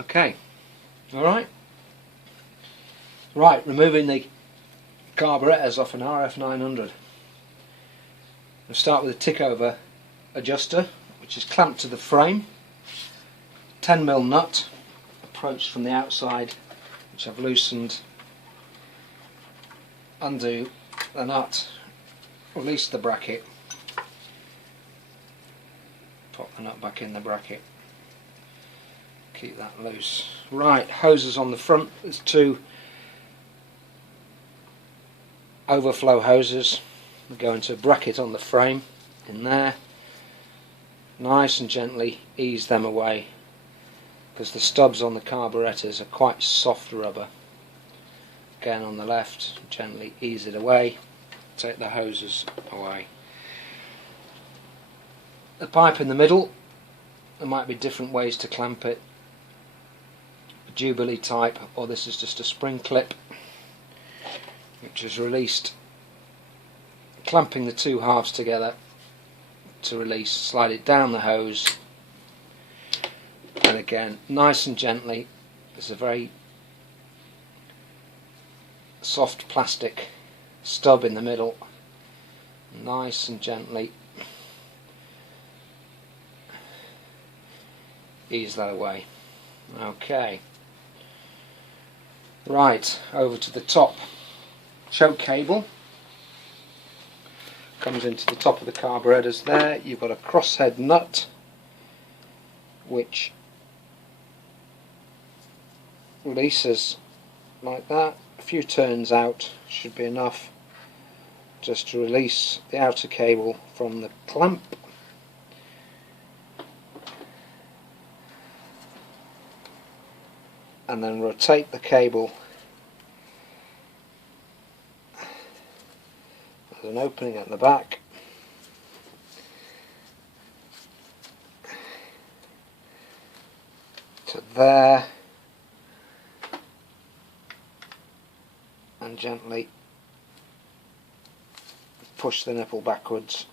Okay, alright. Right, removing the carburettors off an RF900. We'll start with a tick over adjuster, which is clamped to the frame. 10mm nut approached from the outside, which I've loosened. Undo the nut, release the bracket, pop the nut back in the bracket, keep that loose. Right, hoses on the front. There's two overflow hoses. We go into a bracket on the frame in there. Nice and gently ease them away, because the stubs on the carburettors are quite soft rubber. Again, on the left, gently ease it away, take the hoses away. The pipe in the middle, there might be different ways to clamp it. A Jubilee type, or this is just a spring clip, which is released, clamping the two halves together to release. Slide it down the hose, and again, nice and gently. There's a very soft plastic stub in the middle. Nice and gently ease that away. Okay. Right, over to the top. Choke cable comes into the top of the carburettors there. You've got a crosshead nut which releases like that. A few turns out should be enough just to release the outer cable from the clamp. And then rotate the cable. There's an opening at the back. To there. And gently push the nipple backwards.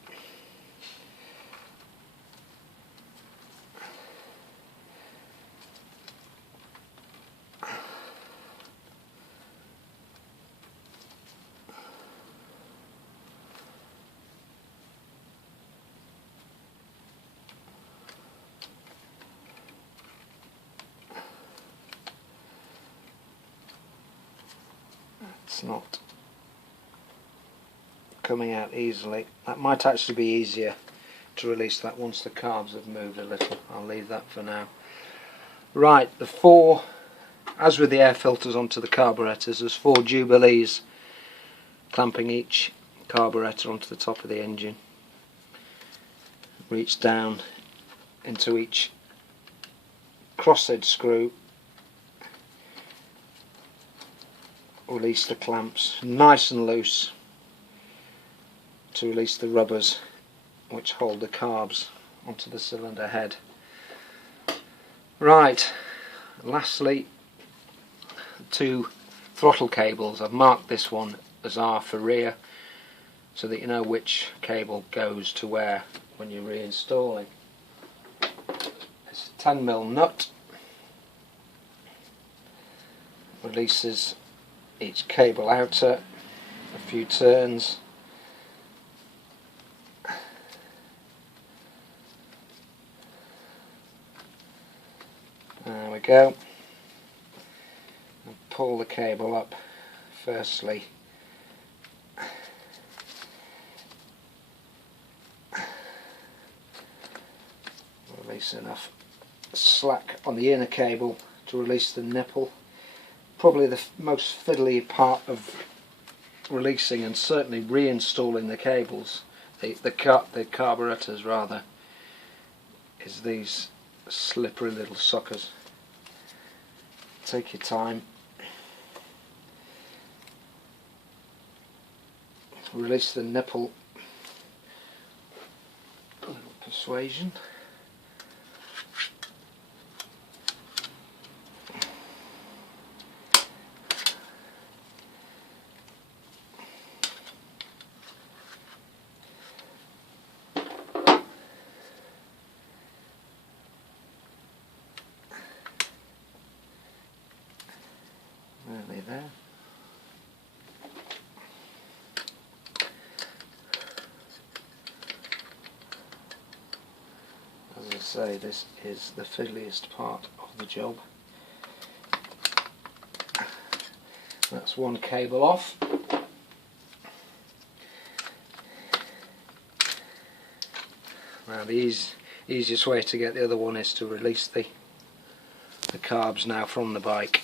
It's not coming out easily. That might actually be easier to release that once the carbs have moved a little. I'll leave that for now. Right, the four, as with the air filters onto the carburettors, there's four Jubilees clamping each carburettor onto the top of the engine. Reach down into each crosshead screw, release the clamps nice and loose to release the rubbers which hold the carbs onto the cylinder head. Right, lastly, two throttle cables. I've marked this one as R for rear so that you know which cable goes to where when you're reinstalling. It's a 10mm nut, releases each cable outer, a few turns, there we go, and pull the cable up firstly, release enough slack on the inner cable to release the nipple. Probably the most fiddly part of releasing and certainly reinstalling the cables, the carburettors rather, is these slippery little suckers. Take your time. Release the nipple. A little persuasion. tightly there. As I say, this is the fiddliest part of the job. That's one cable off. Now the easiest way to get the other one is to release the carbs now from the bike.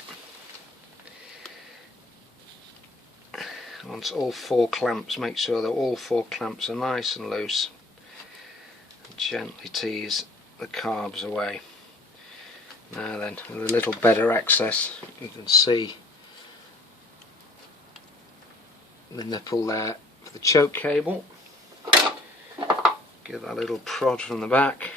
Once all four clamps, make sure that all four clamps are nice and loose. Gently tease the carbs away. Now then, with a little better access, you can see the nipple there for the choke cable. Give that a little prod from the back.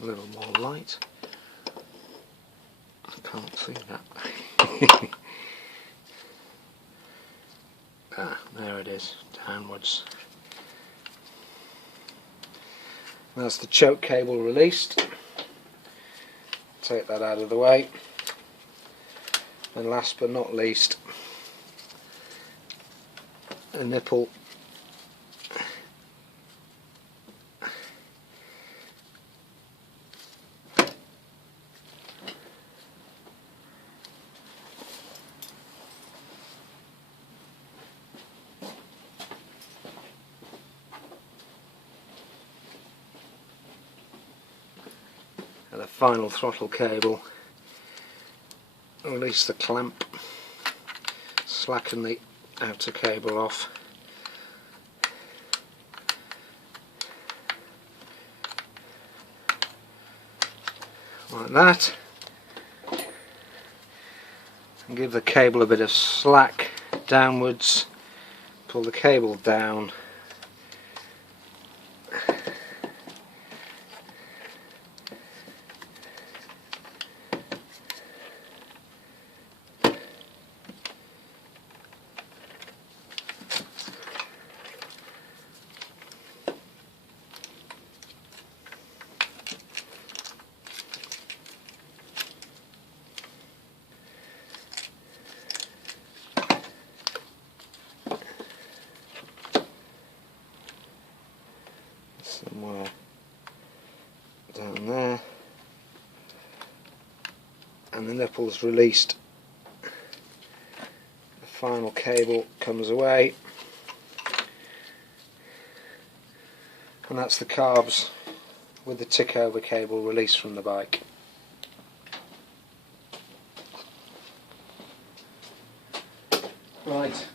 A little more light. I can't see that. There it is, downwards. That's the choke cable released. Take that out of the way. And last but not least, a nipple and the final throttle cable. Release the clamp, slacken the outer cable off, like that, and give the cable a bit of slack downwards, pull the cable down, somewhere down there, and the nipple's released. The final cable comes away, and that's the carbs with the tick over cable released from the bike. Right.